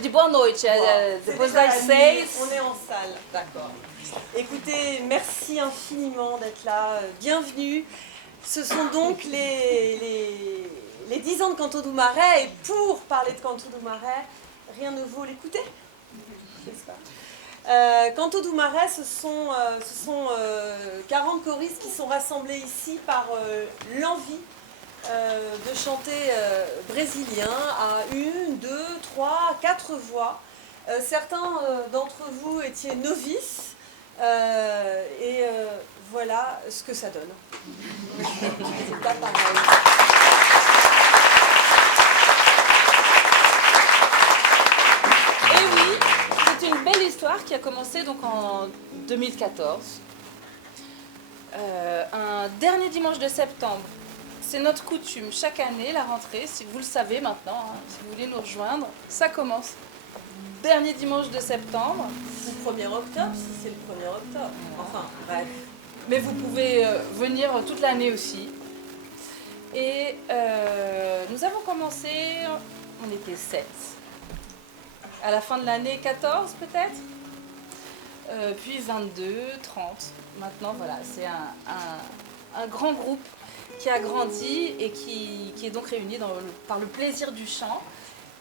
de boa noite. Depois das 6. On est en salle, d'accord. Écoutez, merci infiniment d'être là. Bienvenue. Ce sont donc les 10 ans de Canto do Marais. Et pour parler de Canto do Marais, rien ne vaut l'écouter. Canto do Marais, ce sont 40 choristes qui sont rassemblés ici par l'envie de chanter brésilien à 1, 2, 3, 4 voix. Certains d'entre vous étiez novices et voilà ce que ça donne. C'est pas pareil. Et oui, c'est une belle histoire qui a commencé donc en 2014. Un dernier dimanche de septembre. C'est notre coutume, chaque année, la rentrée, si vous le savez maintenant, hein, si vous voulez nous rejoindre, ça commence. Dernier dimanche de septembre. Ou 1er octobre, si c'est le 1er octobre. Enfin, bref. Mais vous pouvez venir toute l'année aussi. Et nous avons commencé, on était 7. À la fin de l'année, 14 peut-être. Puis 22, 30. Maintenant, voilà, c'est un grand groupe qui a grandi et qui est donc réuni par le plaisir du chant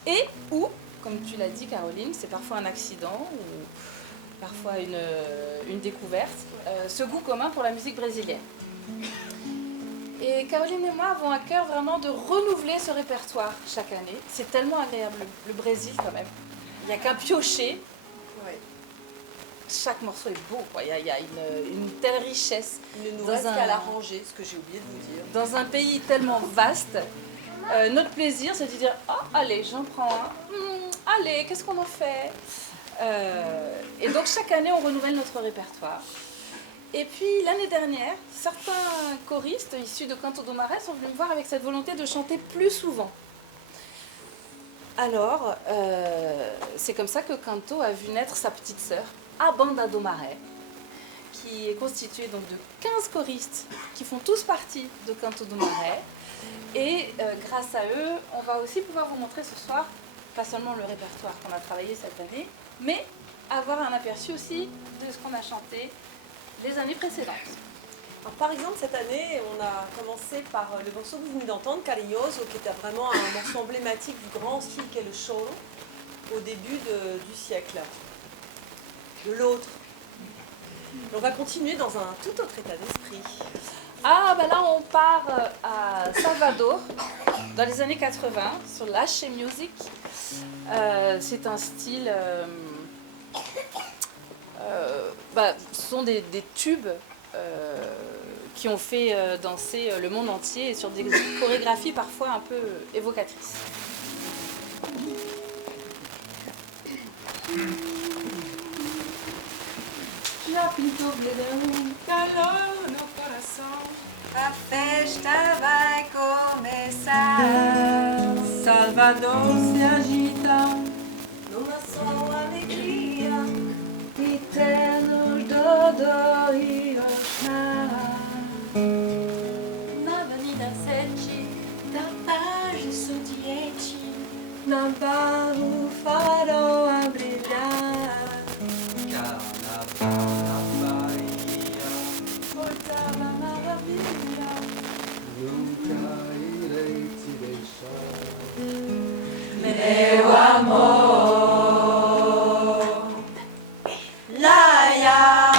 et où, comme tu l'as dit Caroline, c'est parfois un accident ou parfois une découverte, ce goût commun pour la musique brésilienne. Et Caroline et moi avons à cœur vraiment de renouveler ce répertoire chaque année. C'est tellement agréable, le Brésil quand même. Il n'y a qu'un piocher. Ouais. Chaque morceau est beau, quoi. Il y a une telle richesse. Il ne nous reste qu'à l'arranger, ce que j'ai oublié de vous dire. Dans un pays tellement vaste, notre plaisir, c'est de dire « Oh, allez, j'en prends un. Allez, qu'est-ce qu'on en fait ?» Et donc, chaque année, on renouvelle notre répertoire. Et puis, l'année dernière, certains choristes issus de Canto do Marais sont venus me voir avec cette volonté de chanter plus souvent. Alors, c'est comme ça que Canto a vu naître sa petite sœur, a Banda do Marais, qui est constituée donc de 15 choristes qui font tous partie de Canto do Marais. Et grâce à eux, on va aussi pouvoir vous montrer ce soir, pas seulement le répertoire qu'on a travaillé cette année, mais avoir un aperçu aussi de ce qu'on a chanté les années précédentes. Alors, par exemple, cette année, on a commencé par le morceau que vous venez d'entendre, Carinhoso, qui était vraiment un morceau emblématique du grand style qu'est le choro au début du siècle, de l'autre. On va continuer dans un tout autre état d'esprit. Ah, bah là, on part à Salvador, dans les années 80, sur l'Ache Music. C'est un style... ce sont des tubes qui ont fait danser le monde entier et sur des chorégraphies parfois un peu évocatrices. Já pintou verão, calor no coração. A festa vai começar. Salvador se agita numa só alegria. Eternos Dodô e Oxá. Na Avenida 7 da Paz de Sodiete, na barra o farol a brilhar. Na Bahia, Portava maravilha. nunca irei te deixar. Meu amor, Laia,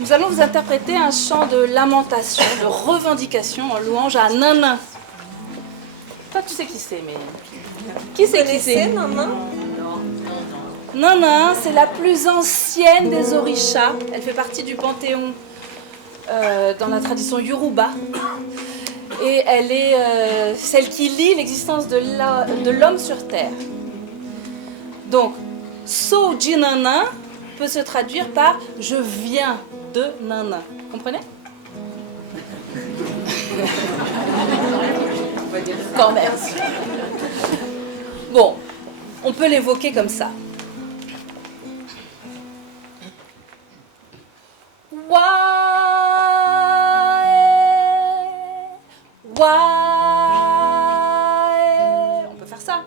Nous allons vous interpréter un chant de lamentation, de revendication en louange à Nanin. Toi, tu sais qui c'est, mais... Qui c'est qui c'est Nanin? Nanin, c'est la plus ancienne des orishas. Elle fait partie du panthéon dans la tradition Yoruba. Et elle est celle qui lie l'existence de l'homme sur Terre. Donc, Soji Nanin peut se traduire par « je viens de Nanin ». Comprenez? Quand même. Bon, on peut l'évoquer comme ça. On peut faire ça.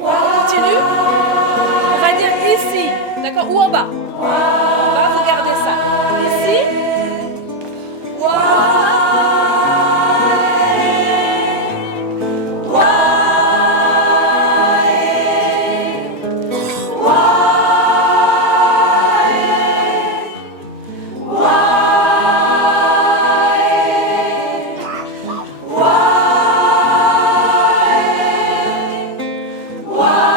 Continue. On va dire ici, d'accord? Ou en bas. En bas, vous gardez ça. Ici. Why?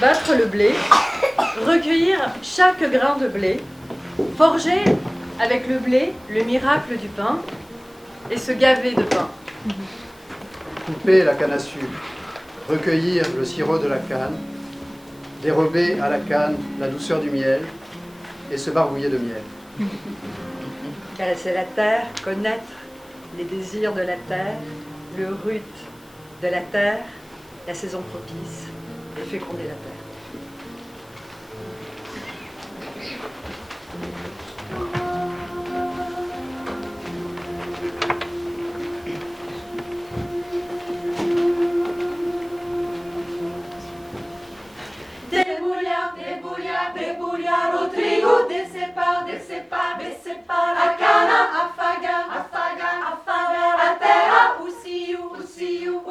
Battre le blé, recueillir chaque grain de blé, forger avec le blé le miracle du pain et se gaver de pain. Couper la canne à sucre, recueillir le sirop de la canne, dérober à la canne la douceur du miel et se barbouiller de miel. Caresser la terre, connaître les désirs de la terre, le rut de la terre, la saison propice et féconder la terre. Debulhar o trigo, decepar a cana, afagar a terra, o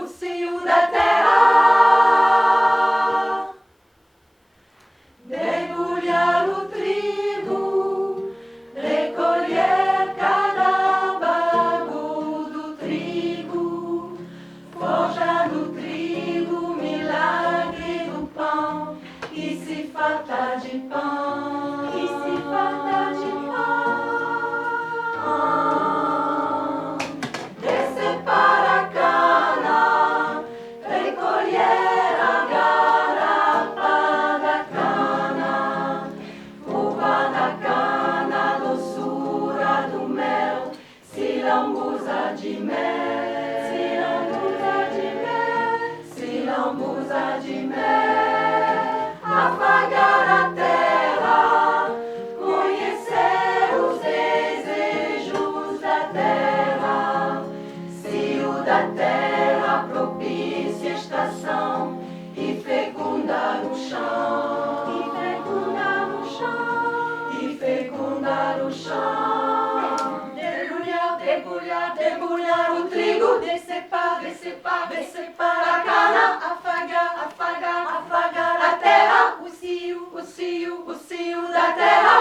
cio da terra. Debulhar o trigo, recolher cada bago do trigo, forjar no trigo, milagre do pão, e se fartar de pão, decepar a cana, recolher a garapa da cana, uva da cana, doçura do mel, se lambuza de mel, se lambuza de mel, afagar a terra, conhecer os desejos da terra, cio da terra, propícia estação, e fecundar o chão, debulhar o trigo, decepar a cana, afagar a terra, o cio da terra.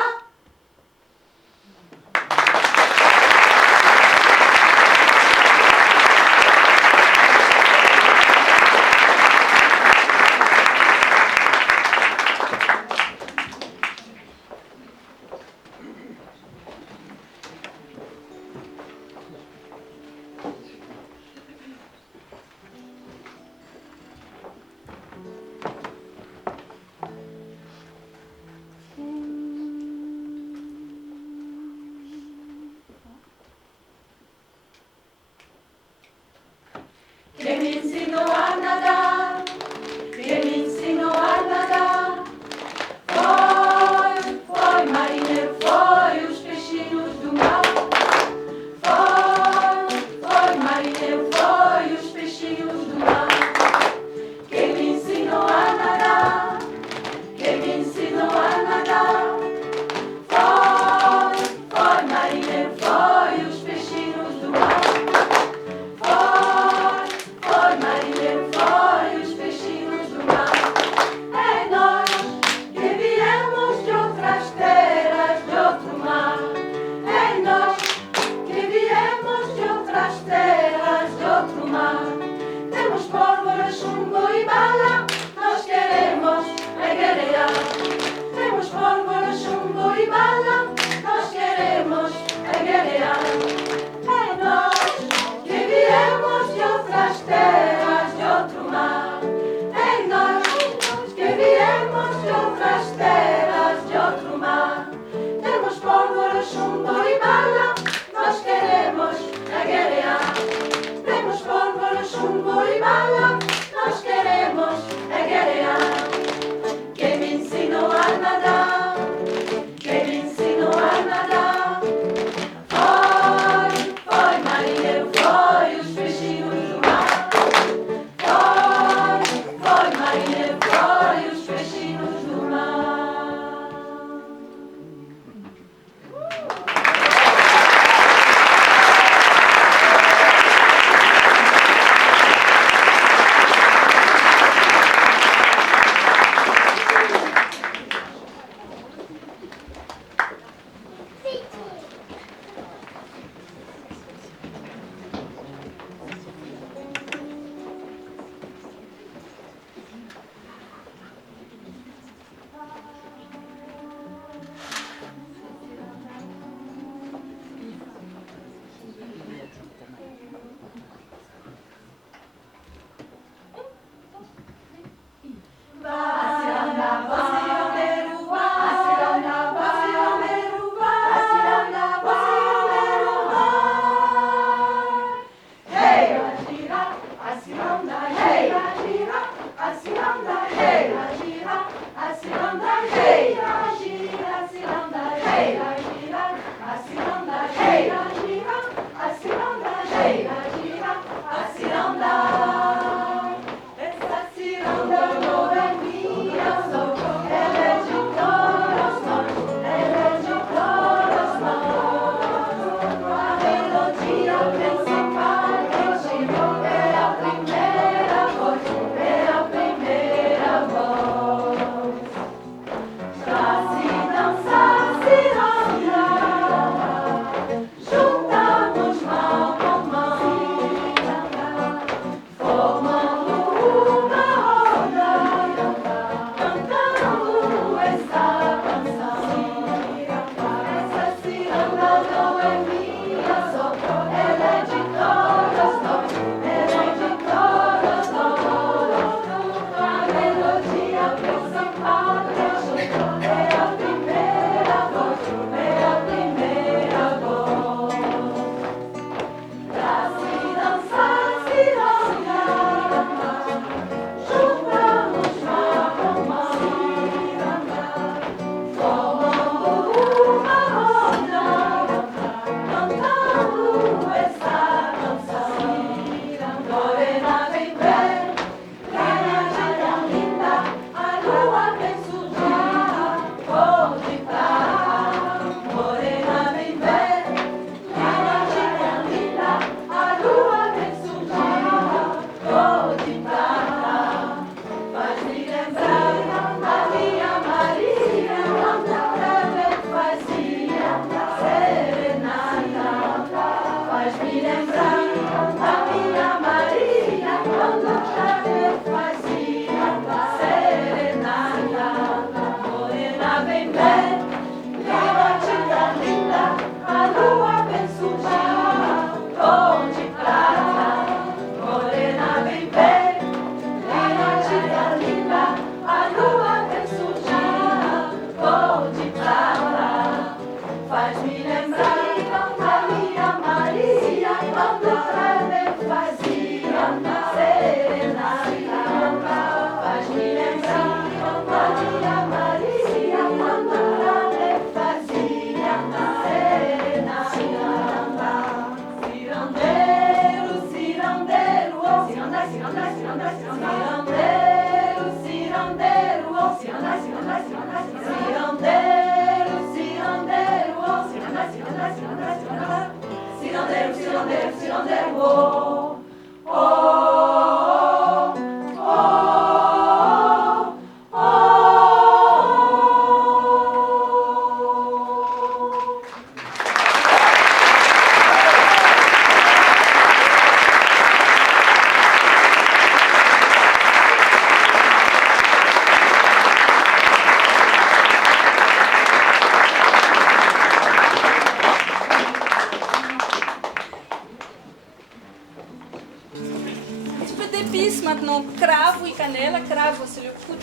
Maintenant, cravo e canela. Cravo, c'est le clou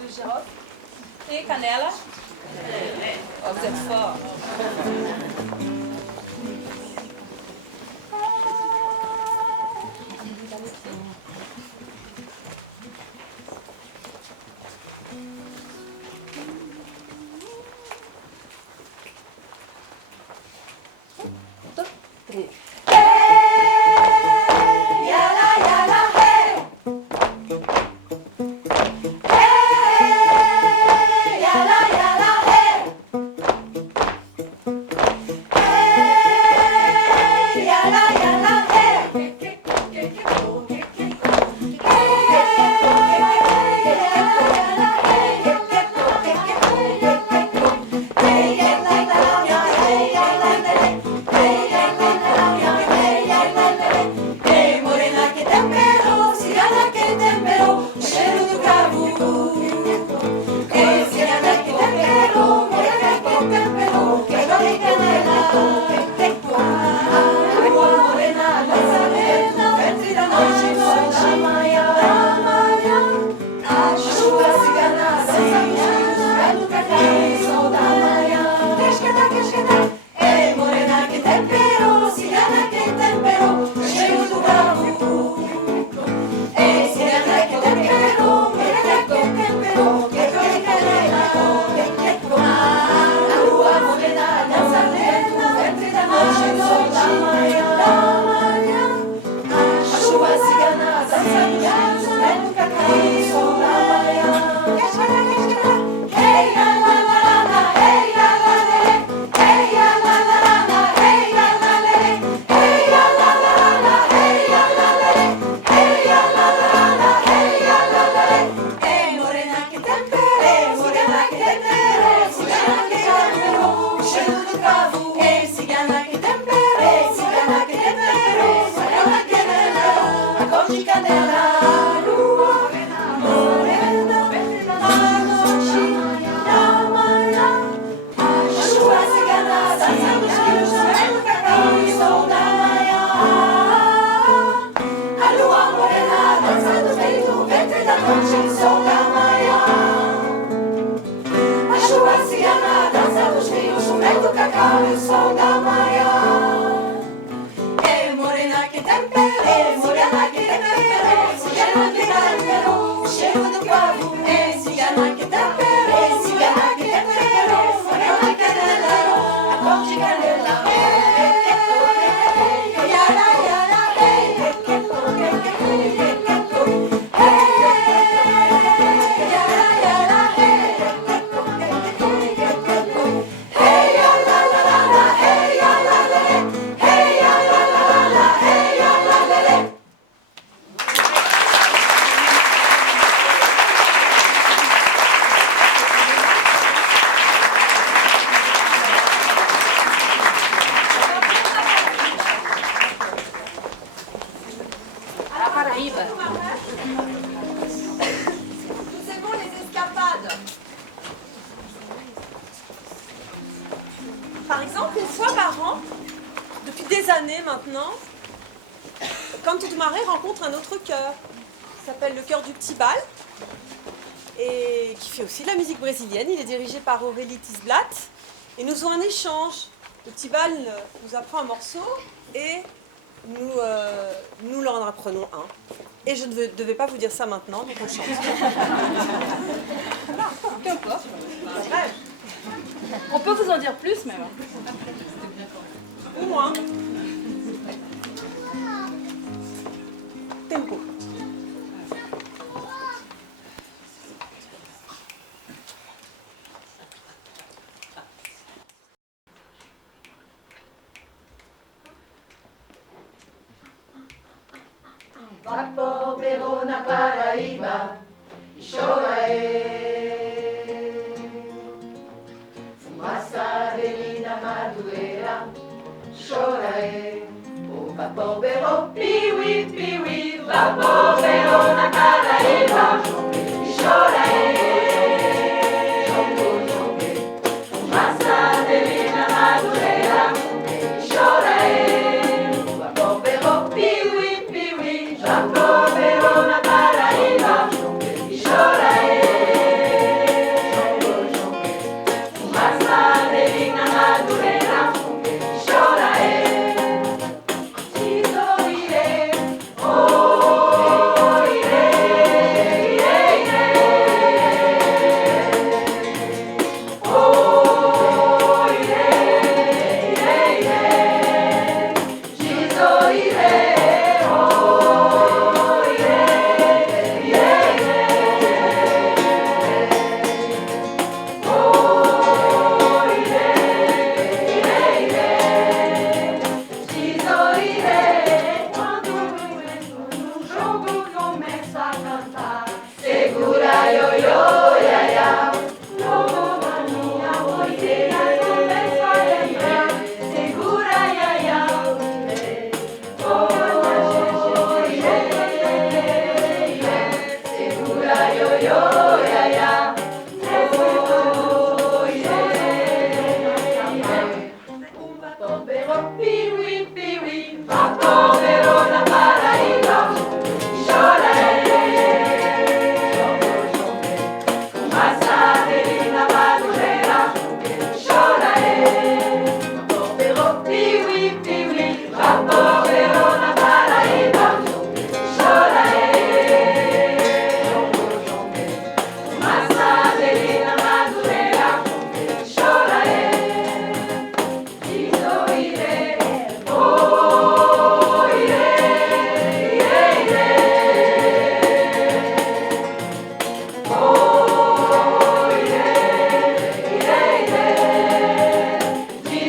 du girofle. Et canela. Oh, vous êtes fort. Un, deux, trois. Morena que tempero par an, depuis des années maintenant, Canto do Maré rencontre un autre chœur qui s'appelle le chœur du Petit Bal et qui fait aussi de la musique brésilienne. Il est dirigé par Aurélie Tisblat et nous faisons un échange. Le Petit Bal nous apprend un morceau et nous en apprenons un. Et je ne devais pas vous dire ça maintenant, donc on chante. Voilà, qu'importe. On peut vous en dire plus, même. Ou moins. Tempo. Vapor berrou na Paraíba e chora fumaça dele na madureira, chora o vapor berrou, piuí, piuí, vapor berrou na Paraíba e chora fumaça dele na madureira, chora o vapor berrou, piuí, piuí, vapor berrou na Paraíba e chora fumaça dele na madureira, chora Isoire, oh, ire, ire, oh, ire, ire, Isoire, oh, ire, quando o jogo começa a cantar, segura ioiô, iaia, a minha boiteira começa a lembrar, segura iaia, oh, segura ioiô, iaia, vapor berrou, piuí, piuí, vapor berrou na Paraíba, chora fumaça dele na madureira, chora vapor berrou, piuí, piuí, vapor berrou na Paraíba, chora fumaça dele na madureira, chora Isoire, oh, ire, ire, oh, ire, Isoire, oh,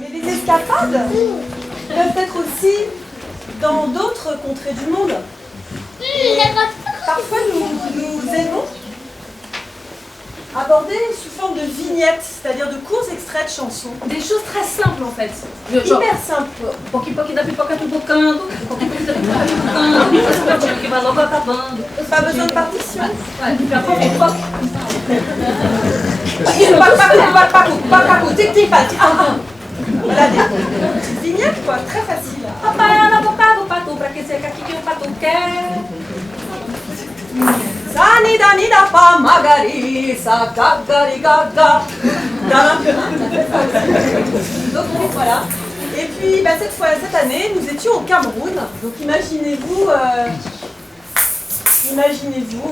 Mais les escapades peuvent être aussi dans d'autres contrées du monde. Parfois, nous aimons aborder sous forme de vignettes, c'est-à-dire de courts extraits de chansons. Des choses très simples en fait. Hyper simples. Pouquinho da pipoca pipocando, pouquinho da pipoca pipocando, que vai logo acabando. Pas besoin de partition. Ouais, puis après on fait poc. Voilà des petites vignettes, quoi, très faciles. Papai na boca do pato, pra que seca aqui que o pato quer. Sanida nida pa magari, sa gagari gaga. Donc voilà. Et puis cette année, nous étions au Cameroun. Donc imaginez-vous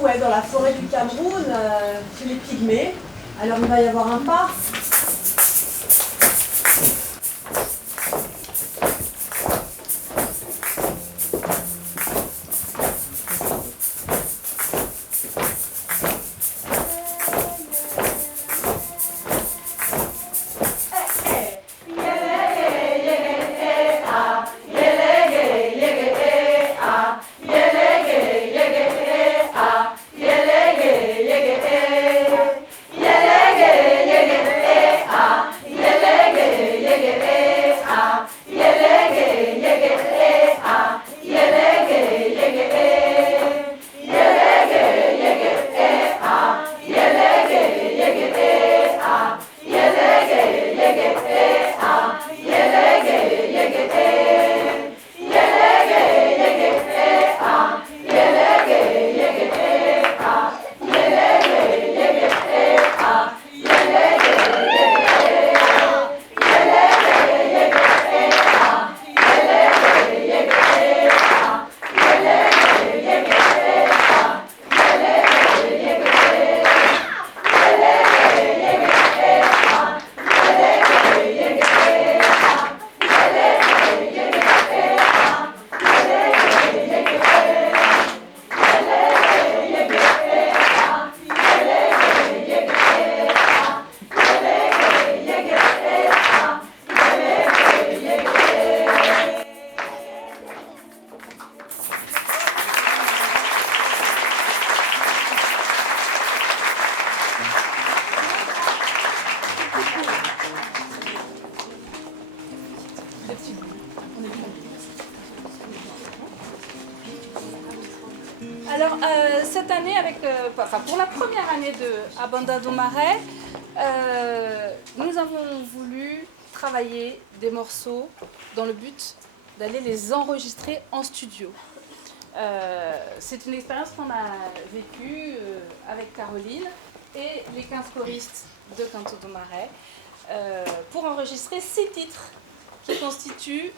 ouais, dans la forêt du Cameroun, chez les Pygmées. Alors il va y avoir un pas. Alors, cette année, pour la première année de A Banda do Maré, nous avons voulu travailler des morceaux dans le but d'aller les enregistrer en studio. C'est une expérience qu'on a vécue avec Caroline et les 15 choristes de Canto do Maré pour enregistrer 6 titres qui constituent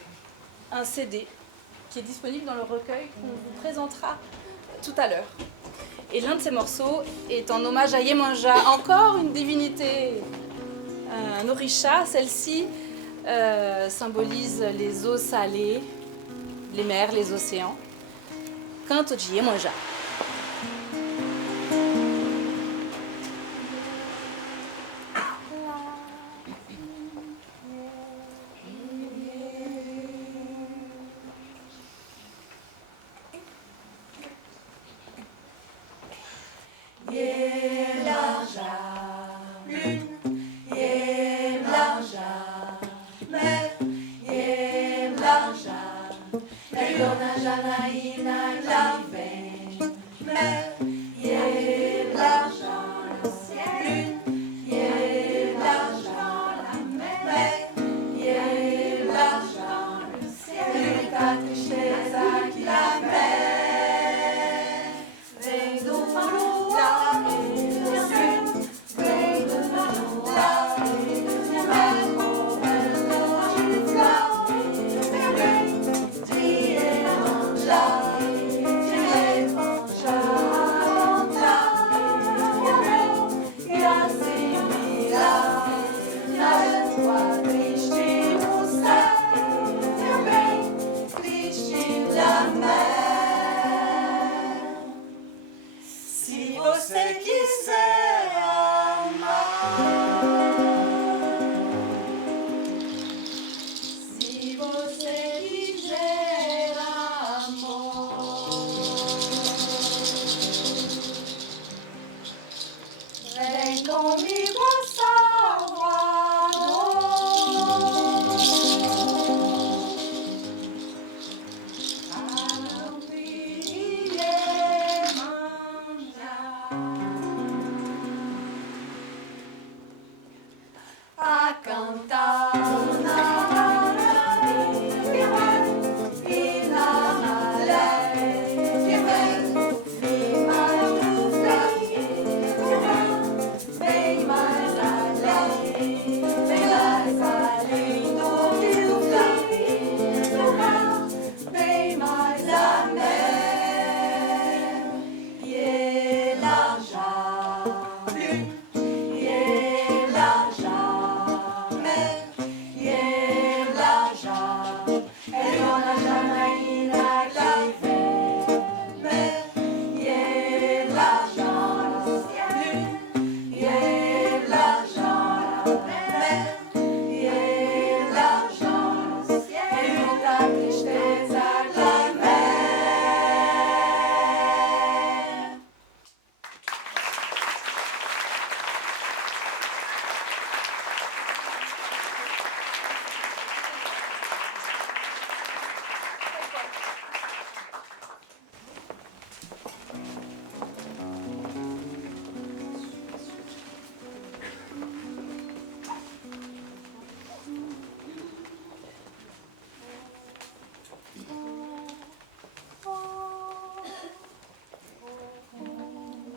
un CD qui est disponible dans le recueil qu'on vous présentera tout à l'heure. Et l'un de ces morceaux est en hommage à Yemanja, encore une divinité, un orisha. Celle-ci symbolise les eaux salées, les mers, les océans. Canto de Yemanja.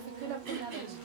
fait que la première note.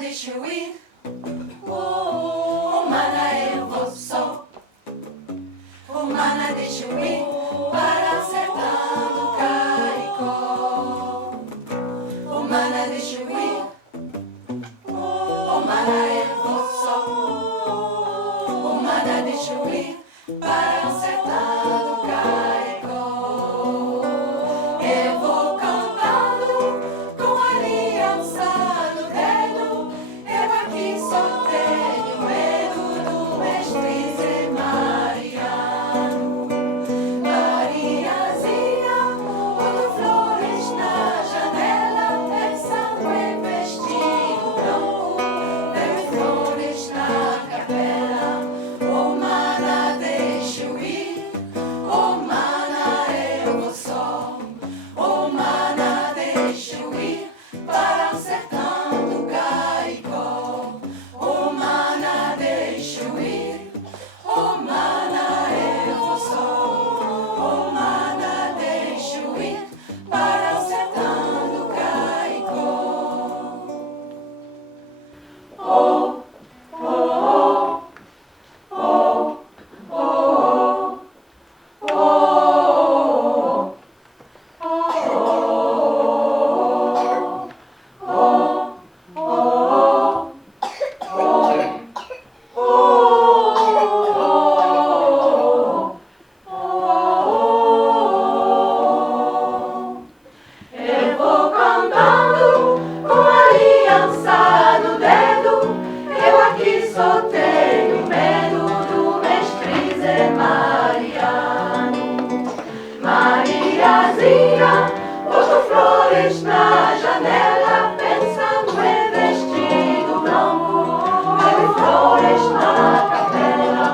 Deixa eu ir, oh mana, eu vou só. Oh mana, deixa eu ir para o sertão do Caicó. Oh mana, deixa eu ir, oh mana, eu vou só. Oh mana, deixa eu ir para o sertão do Caicó. Eu vou cantando com aliança no dedo. Eu aqui só tenho medo do mestre Zé Mariano. Mariazinha, quando flores na janela, pensando em vestido branco, vem flores na capela. Oh mana, deixa eu ir, oh mana, eu vou só. Oh mana, deixa eu ir para o sertão do Caicó. Oh mana, deixa eu ir, oh mana, eu vou só. Oh mana, deixa eu ir para o sertão do Caicó. Oh, oh, oh, oh, oh, oh, eu vou cantando com aliança no dedo. Eu aqui só tenho medo do mestre Zé Mariano. Mariazinha, boto flores na janela, pensando em vestido branco, vem flores na capela.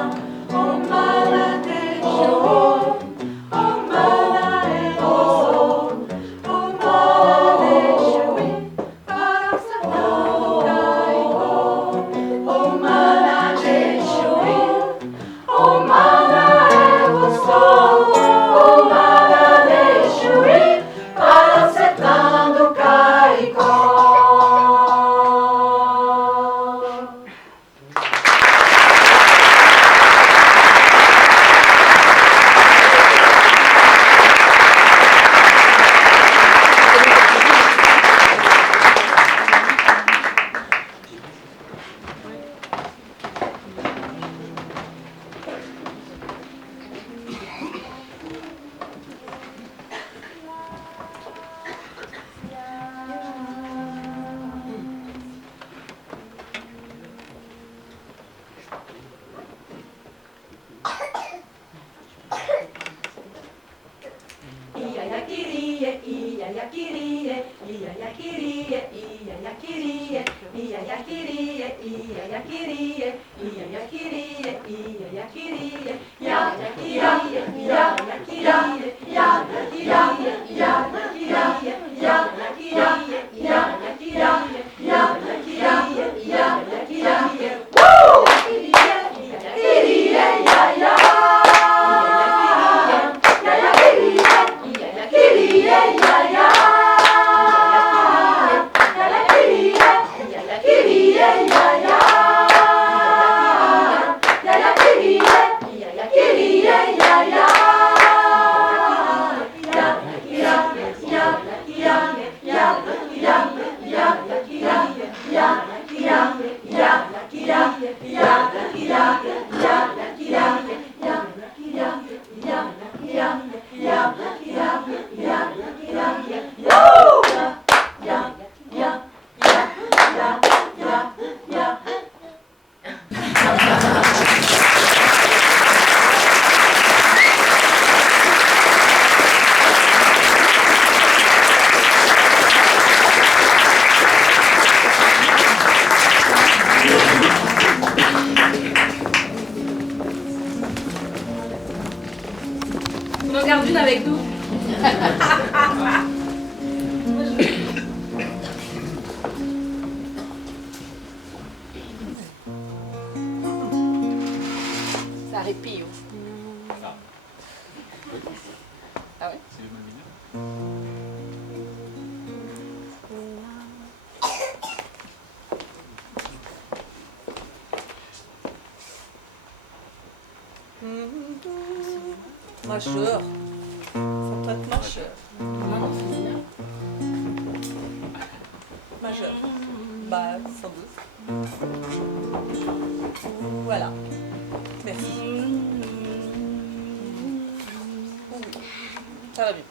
Oh mana, deixa eu ir, oh mana, eu vou. Oh mana, deixa eu ir para o sertão do Caicó. Oh mana, deixa eu ir, oh mana, eu vou só. Oh mana, deixa eu ir para o sertão do Caicó. Majeur. Ça peut être majeur. Majeur. Bah, sans doute. Voilà. Merci. Ça va bien.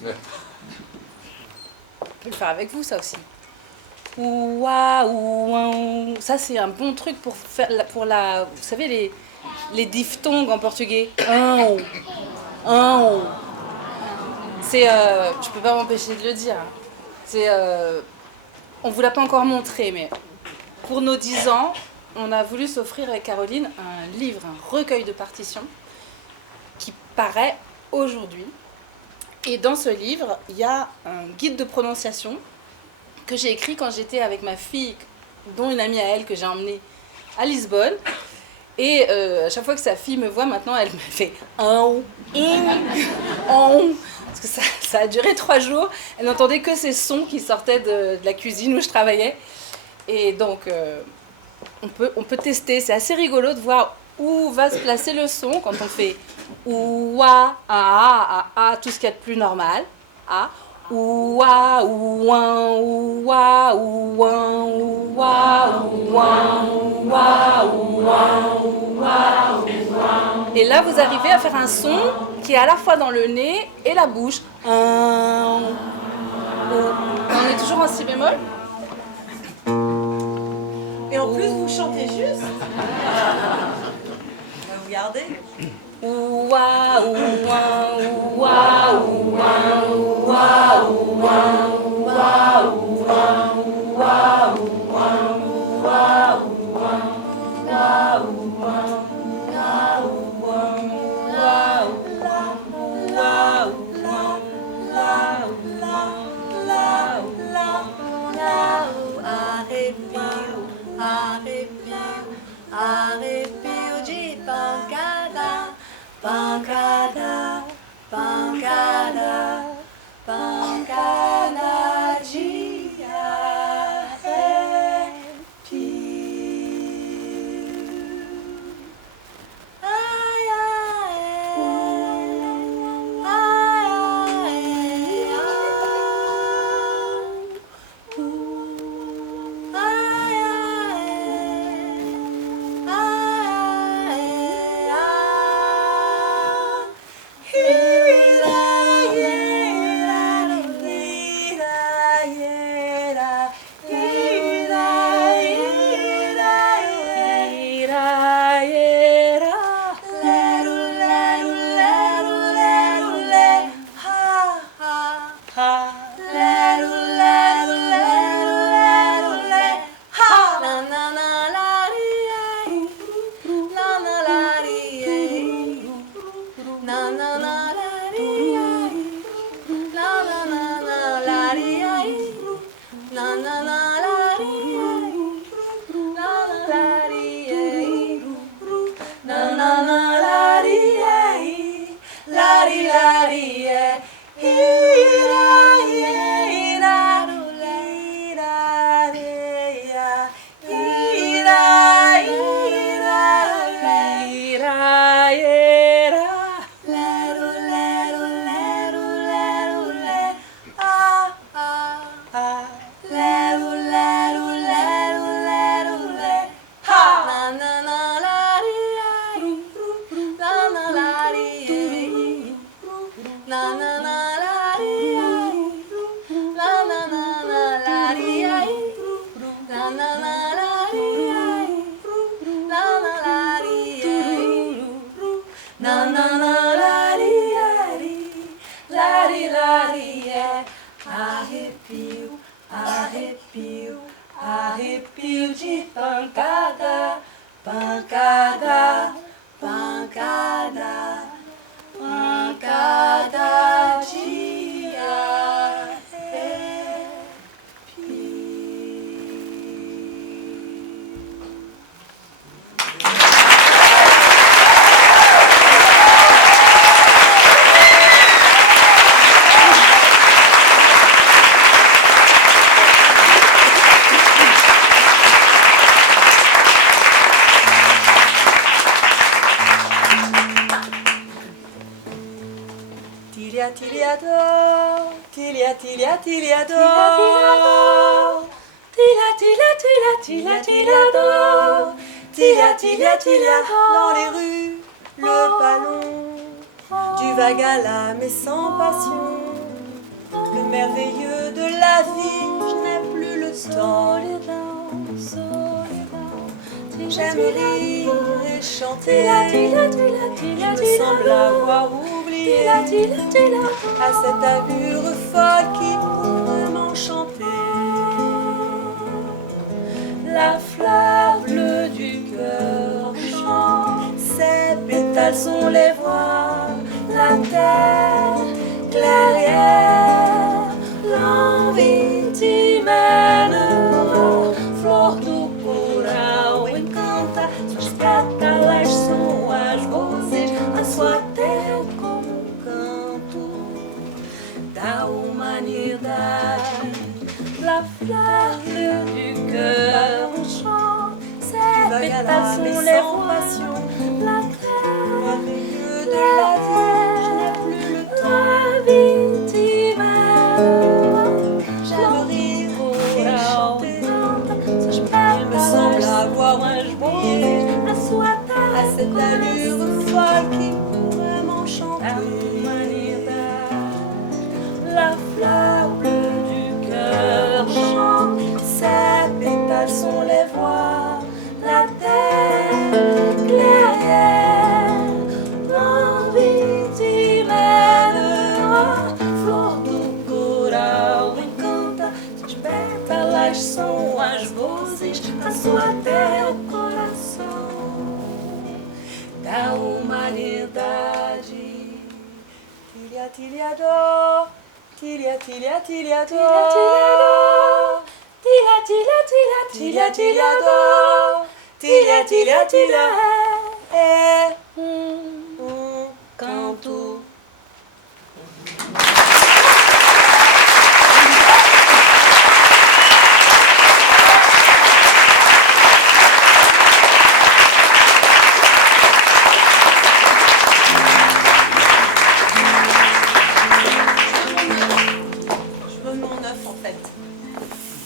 Je vais le faire avec vous, ça aussi. Waouh. Ça, c'est un bon truc pour faire vous savez, les diphtongues en portugais. C'est, je peux pas m'empêcher de le dire. C'est, on vous l'a pas encore montré, mais pour nos 10 ans, on a voulu s'offrir avec Caroline un livre, un recueil de partitions qui paraît aujourd'hui. Et dans ce livre, il y a un guide de prononciation que j'ai écrit quand j'étais avec ma fille, dont une amie à elle que j'ai emmenée à Lisbonne. Et à chaque fois que sa fille me voit maintenant, elle me fait un parce que ça a duré 3 jours. Elle n'entendait que ces sons qui sortaient de la cuisine où je travaillais. Et donc, on peut tester. C'est assez rigolo de voir où va se placer le son quand on fait ouah, ah, tout ce qu'il y a de plus normal. Ah, ouah, ouah, ouah, ouah, ouah, ouah, ouah. Et là, vous arrivez à faire un son qui est à la fois dans le nez et la bouche. On est toujours en si bémol. Et en plus, vous chantez juste. Vous gardez. Ouah, ouah, ouah, ouah, ouah, ouah, ouah, ouah, ouah, Arrepio de pancada, pancada, pancada, pancada de arrepio. Ai, ai, ai, Arrepio, arrepio, arrepio de pancada, pancada, pancada, pancada de arrepio. Tilia, tilia, tilia, do. Tilia, tilia, tilia, tilia, tilia, do. Tilia, tilia, tilia, dans les rues, le ballon du vague à l'âme et sans passion. Le merveilleux de la vie, je n'ai plus le temps. J'aime rire et chanter. Il me semble avoir oublié à cette allure folle qui pourrait m'enchanter. La fleur bleue du cœur chante, ses pétales sont les voix, la terre clairière, l'envie t'y mènera, flor do coral encanta, suas pétalas são as vozes, a sua terra como um canto da humanidade. La fleur bleue du cœur chante, ses pétales sont les voix, la terre de la vie, je n'ai plus le temps. La vie t'y mènera, j'aime rire et chanter. Il me semble avoir oublié à cette allure folle qui pourrait m'enchanter. La fleur bleue du cœur chante, ses pétales sont les voix, la terre clairière, l'envie t'y mènera, flor do coral encanta, suas pétalas são as vozes, a sua terra é o coração da humanidade. Tilia, tilia, do. Tilia, tilia, tilia, do. Tilia, tilia, tilia, tilia, tilia, do. Tilia, tilia, tilia, é canto. Je veux mon œuf en fait.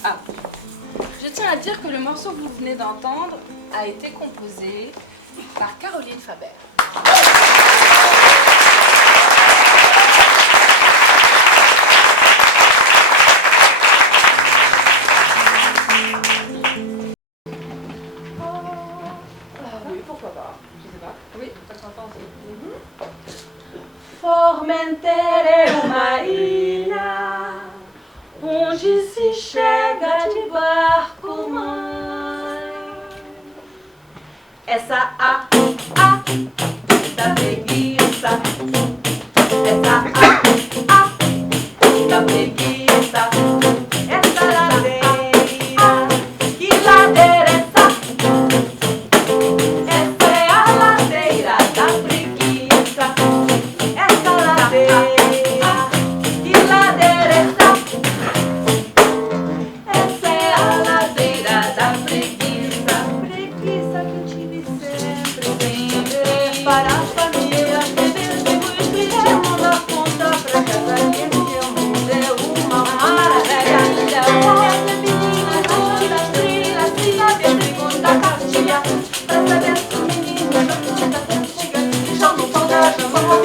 Ah. Je tiens à dire que le morceau que vous venez d'entendre a été composé par Caroline Faber. Oui, pourquoi pas. Je sais pas. Oui, ça s'entend aussi. Formentera é uma ilha onde se chega de barco, mãe. Essa da preguiça, essa da preguiça, essa ladeira, que ladeira essa? Essa é a ladeira da preguiça. Essa ladeira, que ladeira essa? Essa é a ladeira da preguiça. Preguiça que eu tive sempre para as famílias. Chegando na ponta pra casa que o mundo é uma maravilha. Essa menina toda estrela, se sabe a segunda cartilha. Pra saber se o menino já conta cantiga, que já não pode chamar.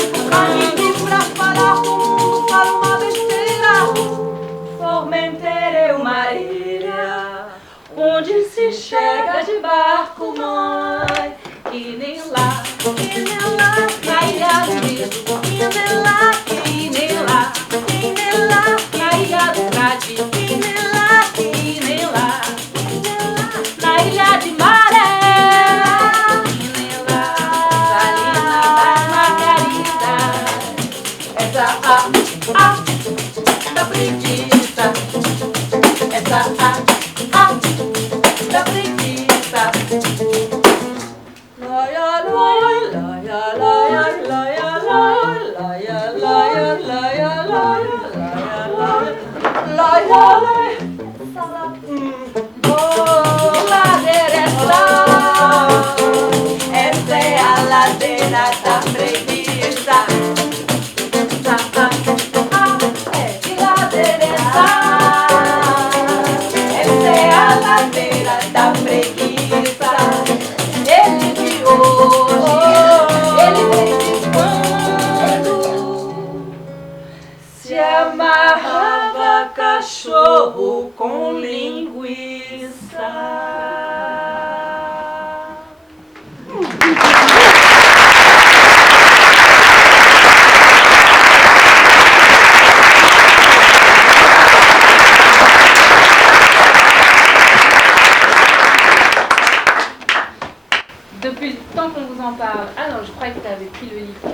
Pra falar uma besteira. Formentera é uma ilha onde se chega de barco, mãe. E nem lá, na ilha do medo. E nem lá, na ilha do Frade. E nem lá, na ilha de Maré. E nem lá, Salina das Margaridas. Essa da preguiça, essa da preguiça. Laia, laia, laia, laia, laia, laia, laia, laia, laia, ladeira essa é a ladeira da preguiça. Que ladeira Essa é a ladeira da preguiça. Ele de hoje, ele desde quando se amarrava cachorro com linguiça. Depuis le temps qu'on vous en parle. Ah non, je croyais que tu avais pris le livre.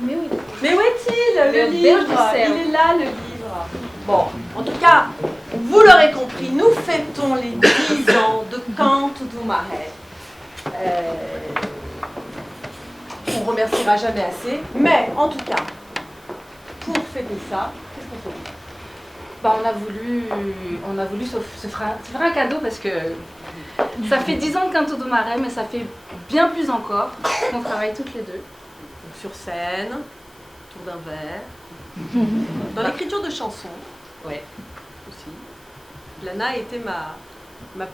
Mais oui. Mais où est-il, le Le livre? berge du cerf. Il est là, le livre. Bon, en tout cas, vous l'aurez compris, nous fêtons les 10 ans de Canto do Maré. On ne remerciera jamais assez, mais en tout cas, pour fêter ça, qu'est-ce qu'on fait? Bah, on a voulu se faire un cadeau parce que ça fait 10 ans de Canto do Maré, mais ça fait bien plus encore qu'on travaille toutes les deux. Donc, sur scène, autour d'un verre, dans l'écriture de chansons, Ouais. aussi. Lana a été ma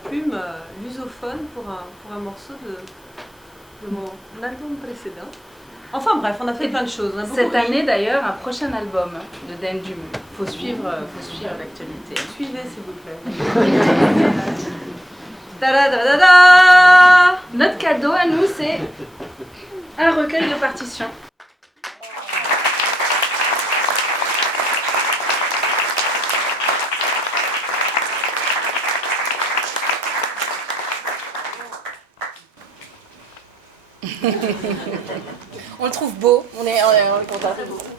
plume lusophone pour un morceau de mon album précédent. Enfin bref, on a fait plein de choses. On a beaucoup Cette ri. année d'ailleurs, un prochain album de Dan Dume. Faut suivre l'actualité. Suivez s'il vous plaît. Ta-da-da-da-da. Notre cadeau à nous, c'est un recueil de partitions. On le trouve beau, on est content.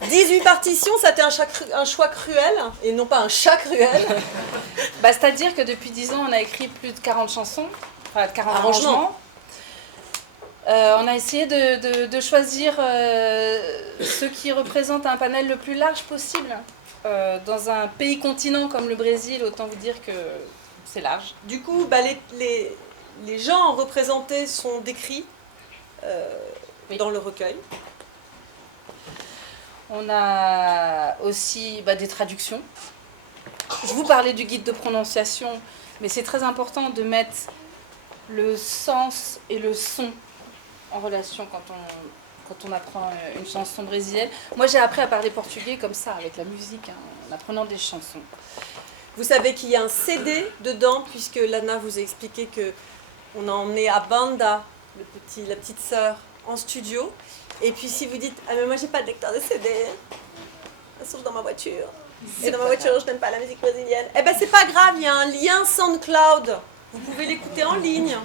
18 partitions, ça a été un choix cruel, et non pas un chat cruel. Bah, c'est-à-dire que depuis 10 ans, on a écrit plus de 40 chansons, enfin 40 Arrangements. arrangements. On a essayé de choisir ceux qui représentent un panel le plus large possible. Dans un pays continent comme le Brésil, autant vous dire que c'est large. Du coup, bah, les gens représentés sont décrits Oui. dans le recueil. On a aussi des traductions. Je vous parlais du guide de prononciation, mais c'est très important de mettre le sens et le son en relation quand on apprend une chanson brésilienne. Moi, j'ai appris à parler portugais comme ça, avec la musique, en apprenant des chansons. Vous savez qu'il y a un CD dedans, puisque Lana vous a expliqué qu'on a emmené à Banda, la petite sœur, en studio. Et puis si vous dites « Ah mais moi j'ai pas de lecteur de CD, sauf dans ma voiture. Et dans ma voiture je n'aime pas la musique brésilienne. » Eh ben c'est pas grave, il y a un lien SoundCloud. Vous pouvez l'écouter en ligne.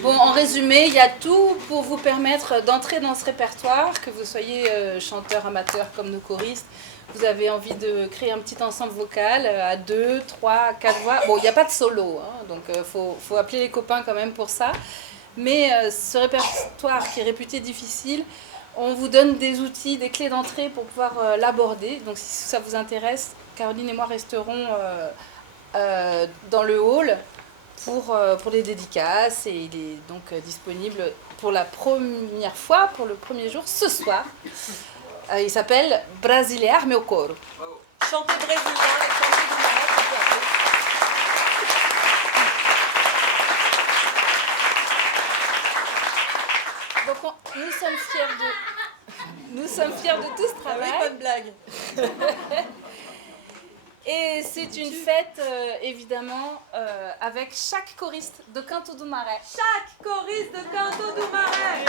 Bon, en résumé, il y a tout pour vous permettre d'entrer dans ce répertoire, que vous soyez chanteur amateur comme nos choristes. Vous avez envie de créer un petit ensemble vocal à 2, 3, 4 voix. Bon, il n'y a pas de solo, hein, donc faut appeler les copains quand même pour ça. Mais ce répertoire qui est réputé difficile, on vous donne des outils, des clés d'entrée pour pouvoir l'aborder. Donc si ça vous intéresse, Caroline et moi resterons dans le hall pour les dédicaces. Et il est donc disponible pour la première fois, pour le premier jour, ce soir. Il s'appelle Brasilear Meu Coro. Chanter brésilien et chanter du Marais, tout à fait. Donc nous sommes fiers de tout ce Ah oui, travail. bonne blague. Et c'est une fête évidemment avec chaque choriste de Canto do Maré. Chaque choriste de Canto do Maré.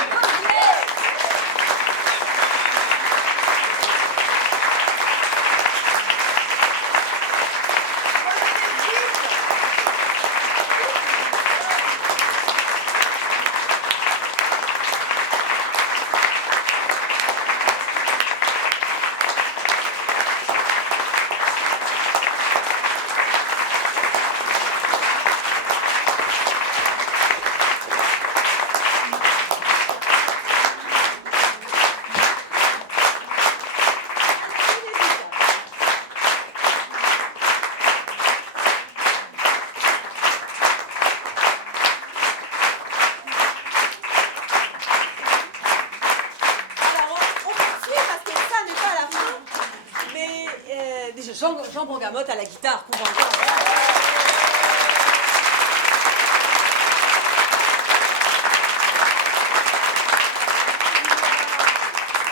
Jean Bergamote à la guitare, qu'on va entendre.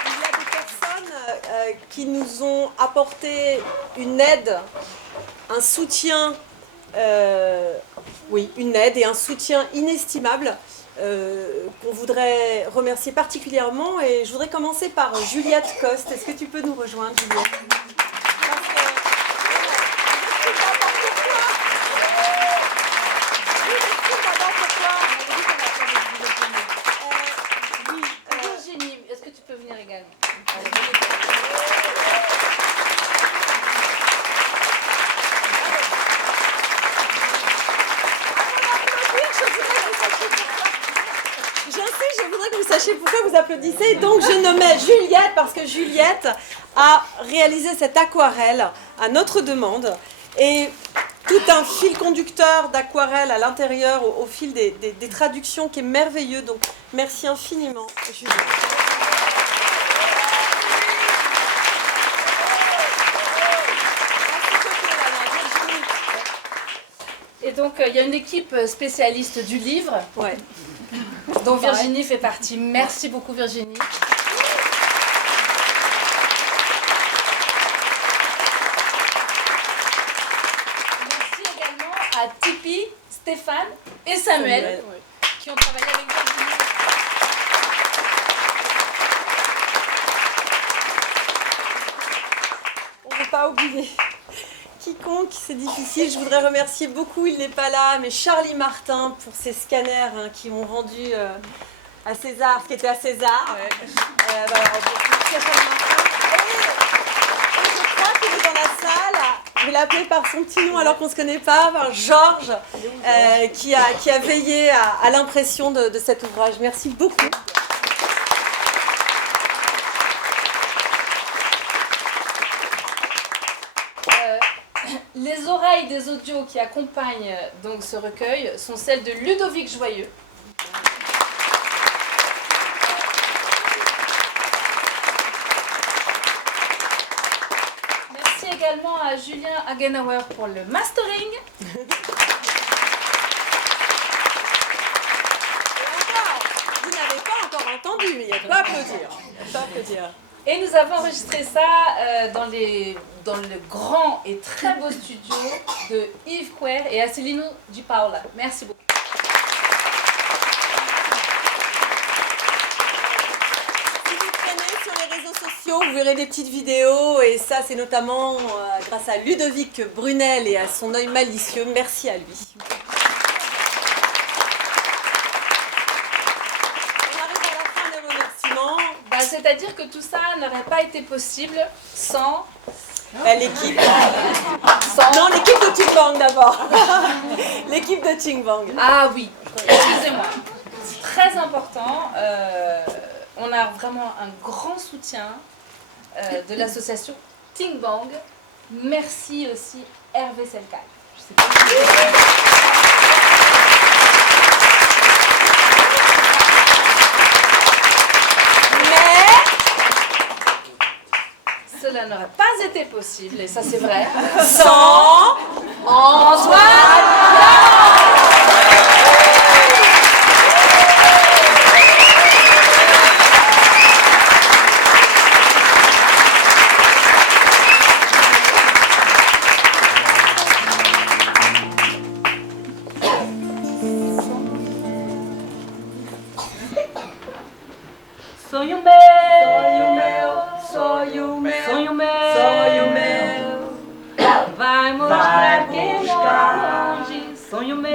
Il y a des personnes qui nous ont apporté une aide, un soutien, une aide et un soutien inestimable qu'on voudrait remercier particulièrement. Et je voudrais commencer par Juliette Coste. Est-ce que tu peux nous rejoindre, Juliette? Virginie, est-ce que tu peux venir également? Je voudrais que vous sachiez pourquoi vous applaudissez. Donc je nommais Juliette parce que Juliette a réalisé cette aquarelle à notre demande. Et tout un fil conducteur d'aquarelle à l'intérieur au fil des traductions qui est merveilleux. Donc merci infiniment, Juliette. Et donc, il y a une équipe spécialiste du livre, Ouais. dont Virginie fait partie. Merci beaucoup, Virginie. Merci également à Tipi, Stéphane et Samuel, qui ont travaillé avec Virginie. On ne peut pas oublier quiconque, c'est difficile. Je voudrais remercier beaucoup, il n'est pas là, mais Charlie Martin pour ses scanners qui ont rendu à César ce qui était à César. Voilà, et je crois qu'il est dans la salle. Je vais l'appeler par son petit nom alors qu'on ne se connaît pas, par Georges, qui a veillé à l'impression de cet ouvrage. Merci beaucoup. Les oreilles des audios qui accompagnent donc ce recueil sont celles de Ludovic Joyeux. Merci également à Julien Hagenauer pour le mastering. Vous n'avez pas encore entendu, il n'y a pas à applaudir. Il y a pas à applaudir. Et nous avons enregistré ça dans le grand et très beau studio de Yves Couer et Acelino Di Paola. Merci beaucoup. Si vous traînez sur les réseaux sociaux, vous verrez des petites vidéos et ça c'est notamment grâce à Ludovic Brunel et à son œil malicieux. Merci à lui. C'est-à-dire que tout ça n'aurait pas été possible sans l'équipe. Non, l'équipe de Ting Bang d'abord. L'équipe de Ting Bang. Ah oui, excusez-moi. C'est très important. On a vraiment un grand soutien de l'association Ting Bang. Merci aussi Hervé Selkal. Je sais pas cela n'aurait pas été possible, et ça c'est vrai, sans Antoine. Sonho meu, sonho meu, vai mostrar quem mora longe. Sonho meu,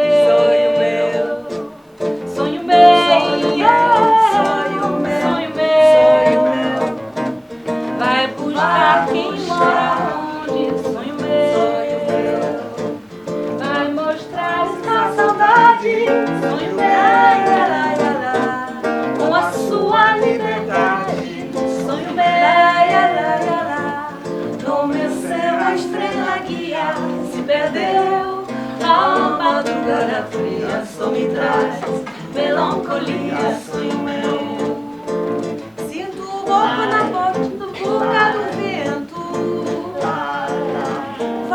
sonho meu, vai buscar quem mora longe. Sonho meu, vai mostrar essa saudade. Sonho meu, com a sua liberdade. Sonho meu, no meu céu a estrela guia se perdeu. A madrugada fria só me traz melancolia. Sonho meu, sinto o corpo na boca do vento.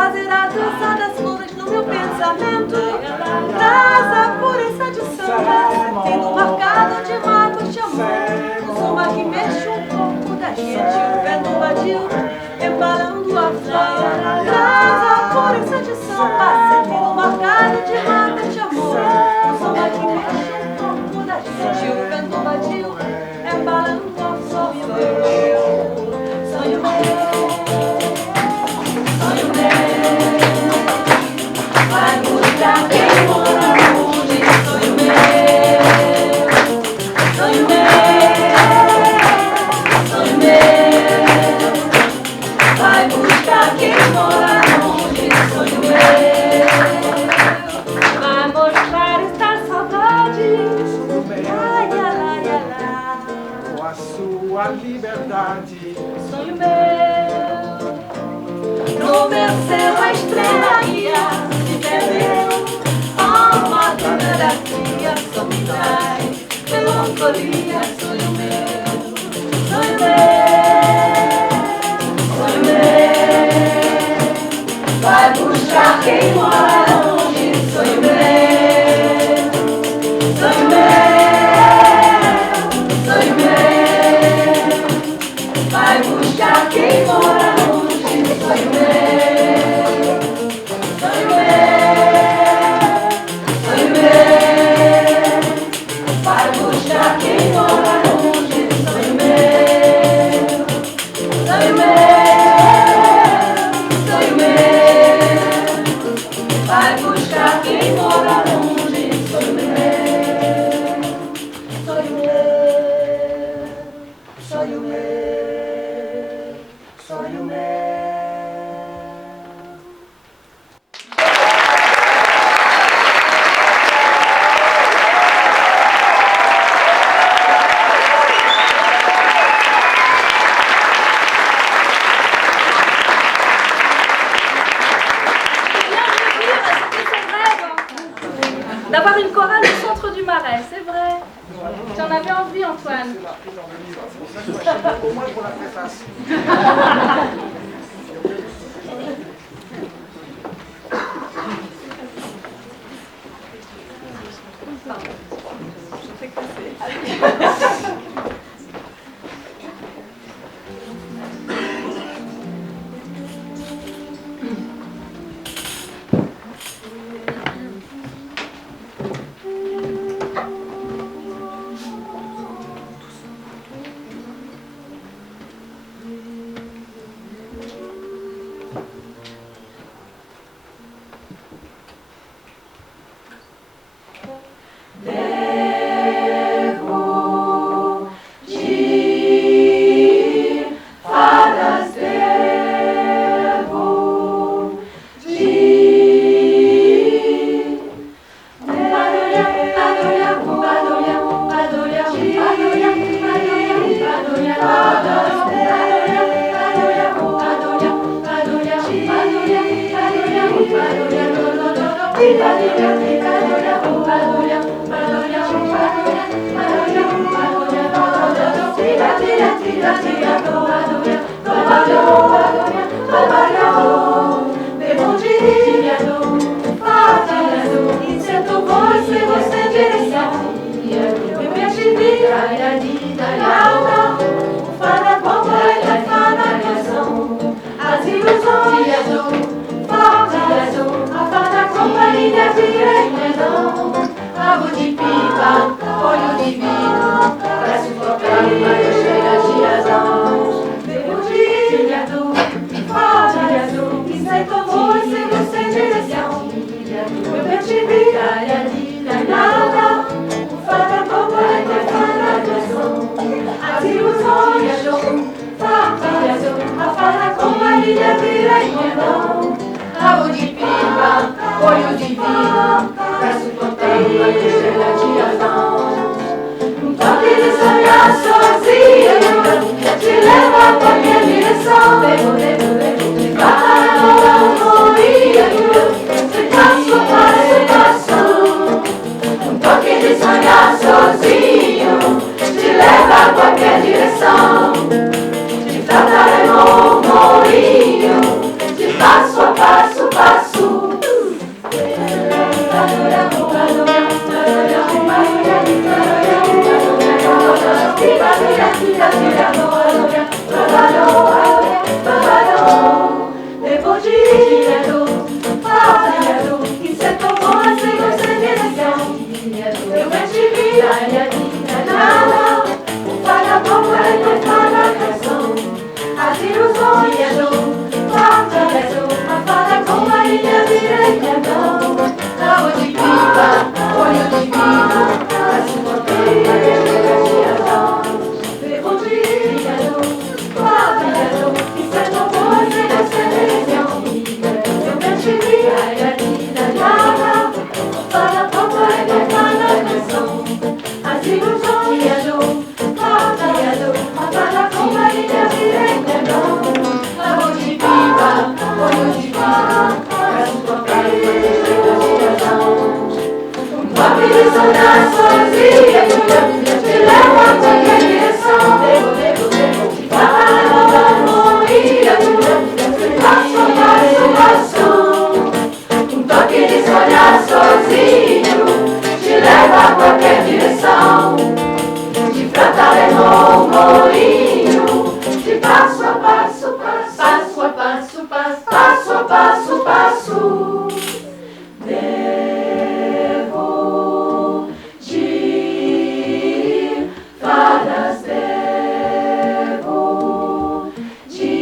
fazer a dança das flores no meu pensamento. Traz a pureza de samba, tendo marcado de mágoas de amor. Um samba que mexe um pouco da gente, o vento vadio embalando a flor. Traz a pureza de samba, tendo marcado de mágoas de amor. Um samba que mexe um pouco da gente, o vento vadio embalando a flor. Sonho meu, vai buscar quem mora longe. Sonho meu, sonho meu, vai buscar quem mora longe. Sonho meu, vai mostrar esta saudade. Ai, ai, ai, ai, com a sua liberdade. sonho meu, no meu céu a estrela guia se perdeu. Uma fotografia só me traz melancolia. Sonho meu, sonho meu, vai buscar quem mora longe. Sonho meu, sonho meu, vai buscar quem mora longe. Sonho meu, sonho meu, vai buscar quem mora longe. Sonho meu, vai buscar quem mora longe. Sonho meu, sonho meu, sonho meu, sonho meu. D'avoir une chorale au centre du Marais, c'est vrai. J'en avais envie, Antoine. Au moins pour la préface. Olho divino, braço contando a estrela de azul. Um toque de sonhar sozinho te leva pra minha direção. Para não morrer, se passo a passo. Um toque de sonhar sozinho te leva a qualquer direção. Te trataremos morinho, de passo a passo. sonhar sozinha, te levo a qualquer direção. Te falo da harmonia, passo, passo, passo. Um toque de sonhar sozinho, te levo a qualquer direção. De Fratareno moinho, de passo a passo, passo, passo a passo, passo, passo a passo, passo. Devo de fadas, devo de,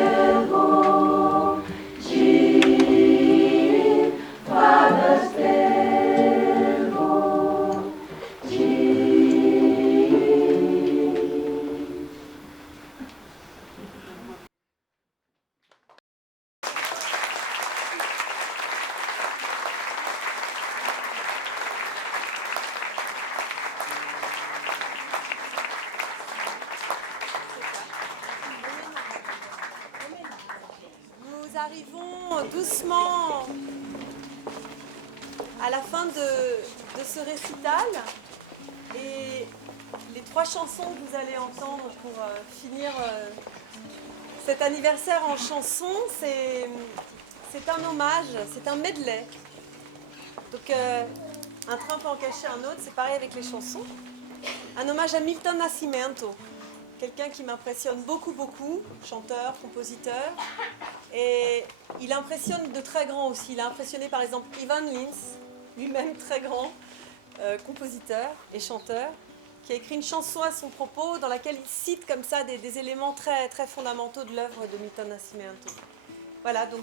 devo de fadas, devo de. Nous arrivons doucement à la fin de ce récital et les 3 chansons que vous allez entendre pour finir cet anniversaire en chansons, c'est un hommage, c'est un medley. Donc un train peut en cacher un autre, c'est pareil avec les chansons. Un hommage à Milton Nascimento, quelqu'un qui m'impressionne beaucoup, beaucoup, chanteur, compositeur. Et il impressionne de très grands aussi. Il a impressionné par exemple Ivan Lins, lui-même très grand compositeur et chanteur, qui a écrit une chanson à son propos dans laquelle il cite comme ça des éléments très, très fondamentaux de l'œuvre de Milton Nascimento. Voilà, donc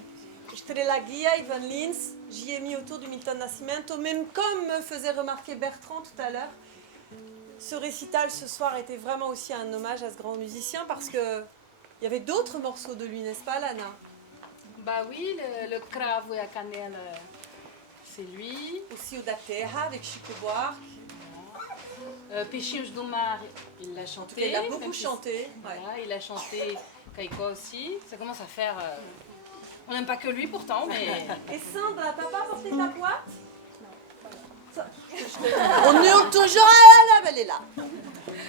Estrela Guia, Ivan Lins, j'y ai mis autour du Milton Nascimento, même comme me faisait remarquer Bertrand tout à l'heure. Ce récital ce soir était vraiment aussi un hommage à ce grand musicien parce que il y avait d'autres morceaux de lui, n'est-ce pas, Lana? Bah oui, le cravo et la cannelle, c'est lui. Aussi O da Terra avec Chico Buarque. Peixinhos do Mar, il l'a En tout chanté. cas, il a beaucoup même si- chanté. Voilà, il a chanté Kaiko aussi. Ça commence à faire... on n'aime pas que lui pourtant, mais... Et Sandra, t'as pas apporté ta boîte? On hurle toujours, ah là, elle est là.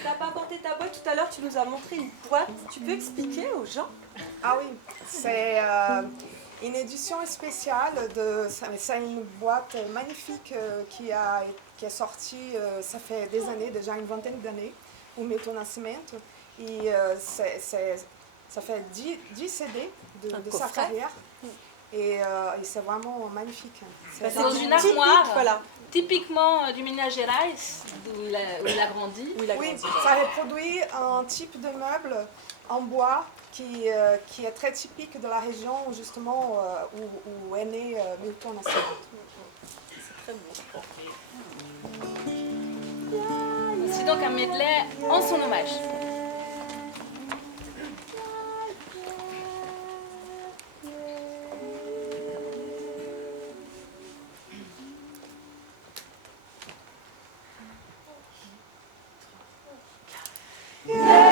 T'as pas apporté ta boîte tout à l'heure, tu nous as montré une boîte. Tu peux expliquer aux gens? Ah oui, c'est une édition spéciale c'est une boîte magnifique qui est sortie, ça fait des années, déjà une vingtaine d'années, pour Milton Nascimento. Et ça fait 10 CD de sa coffret. carrière. Et c'est vraiment magnifique. Bah, dans du une typique, armoire. voilà. Typiquement du Minas Gerais, où il a grandi. Où il a Oui, grandi. ça reproduit un type de meuble en bois qui est très typique de la région justement où est né Milton Nascimento. C'est très beau. C'est donc un medley en son hommage. Yeah.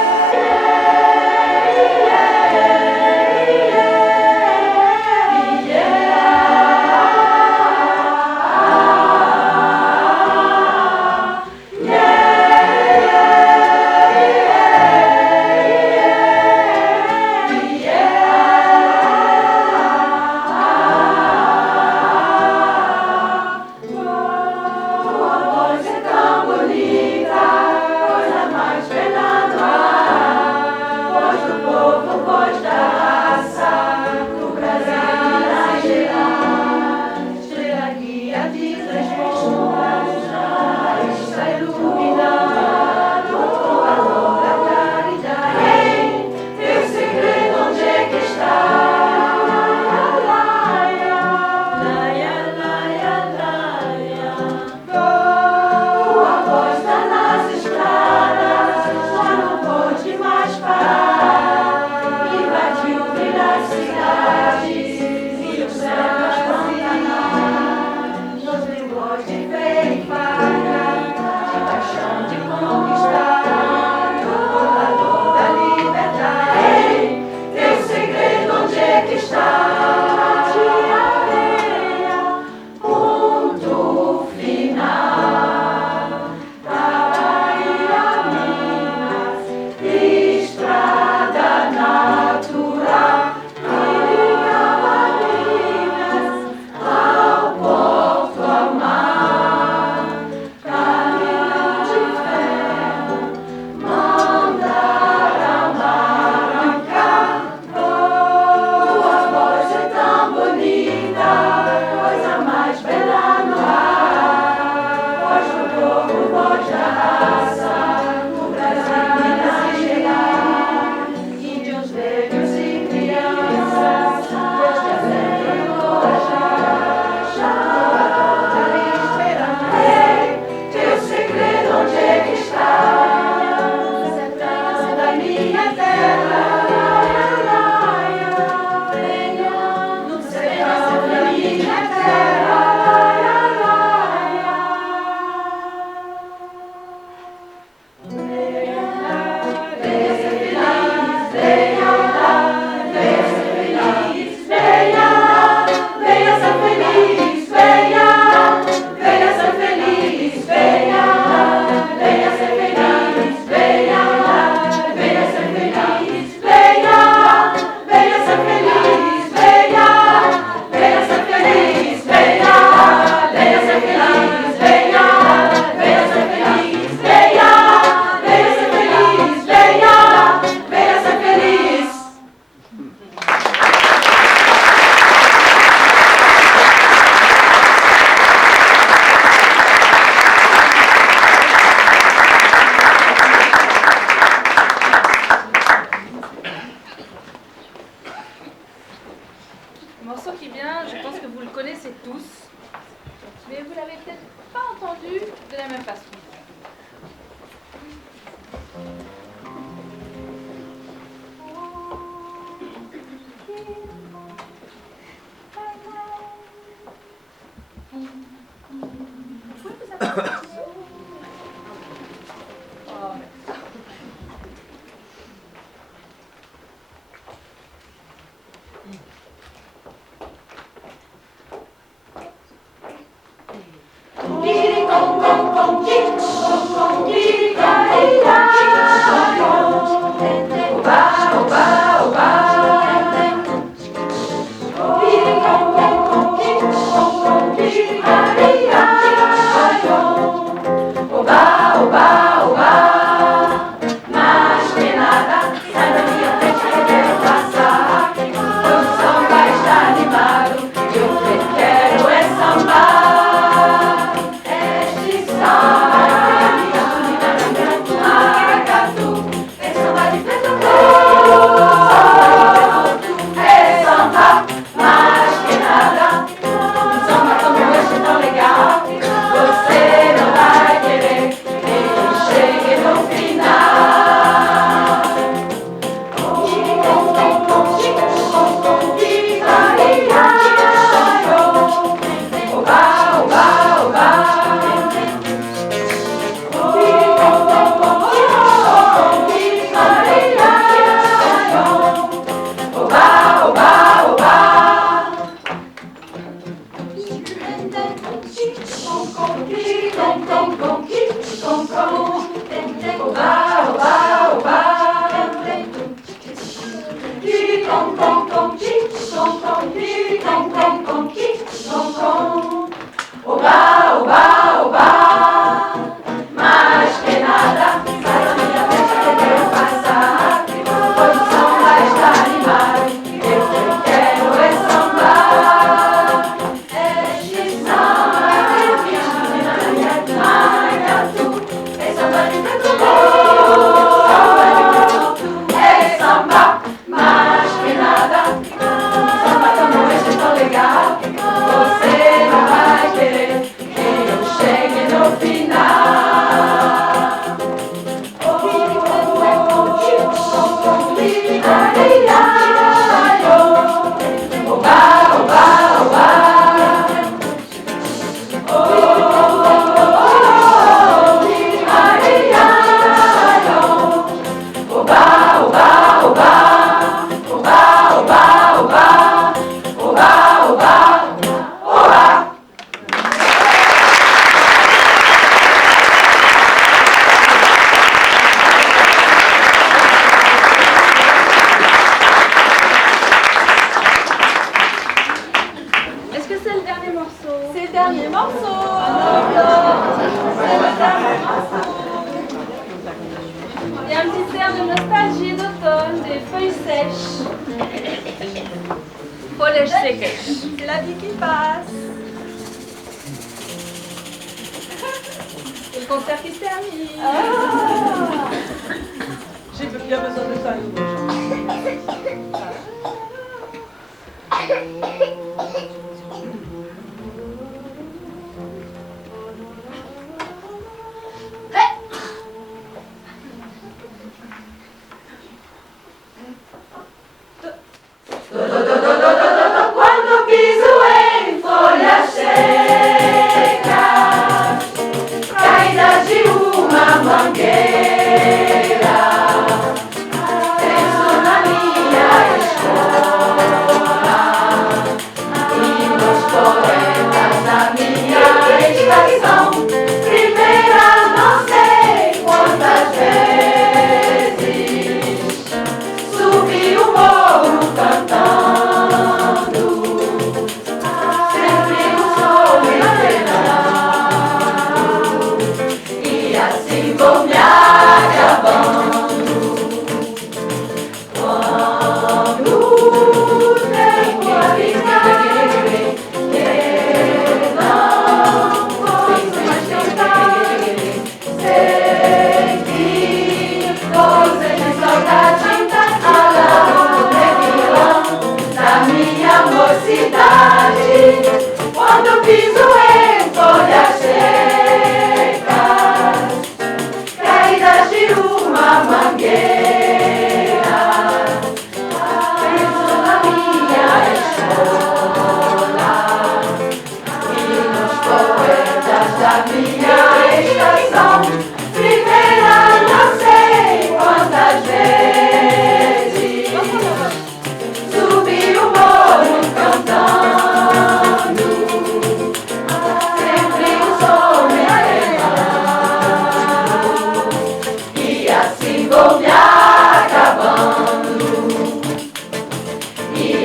morceau qui vient, je pense que vous le connaissez tous, mais vous l'avez peut-être pas entendu de la même façon. Vous pouvez vous approcher? Oh, C'est la vie qui passe. C'est le concert qui se termine. J'ai bien besoin de ça. Quando piso em folha seca, caída de uma mangueira, penso na minha escola.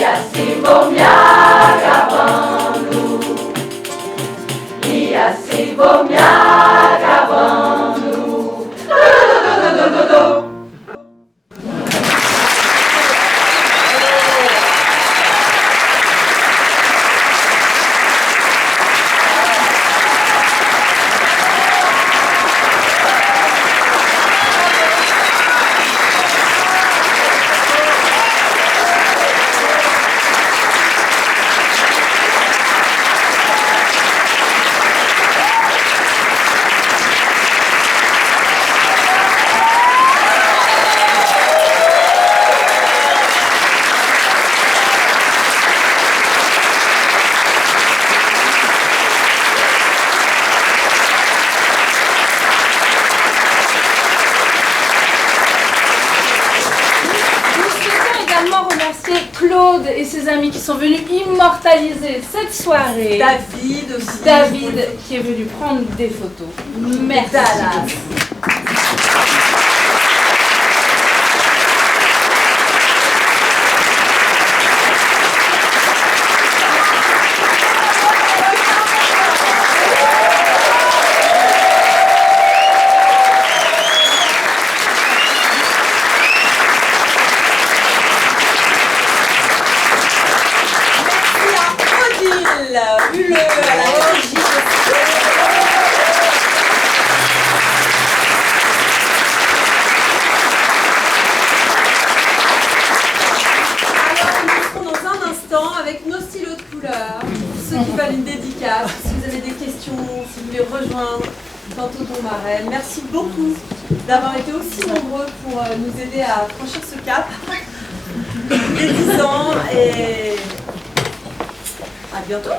Ia se bombear gravando, ia se bombear gravando. Claude et ses amis qui sont venus immortaliser cette soirée. David aussi. David qui est venu prendre des photos. Merci. Huleux à la régie. Alors nous serons dans un instant avec nos stylos de couleur. Pour ceux qui veulent une dédicace, si vous avez des questions, si vous voulez rejoindre Tonton Marelle. Merci beaucoup d'avoir été aussi nombreux pour nous aider à franchir ce cap des 10 ans et à bientôt.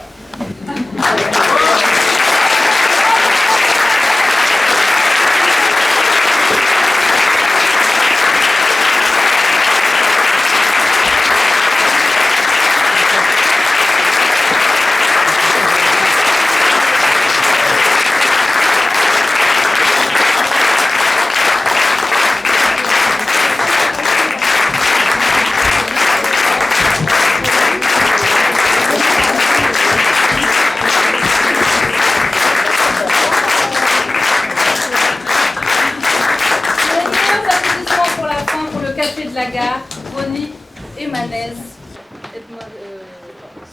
De la gare, Ronnie et Manez.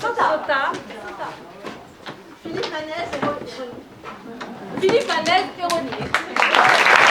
Sota. Philippe Manez et Ronnie.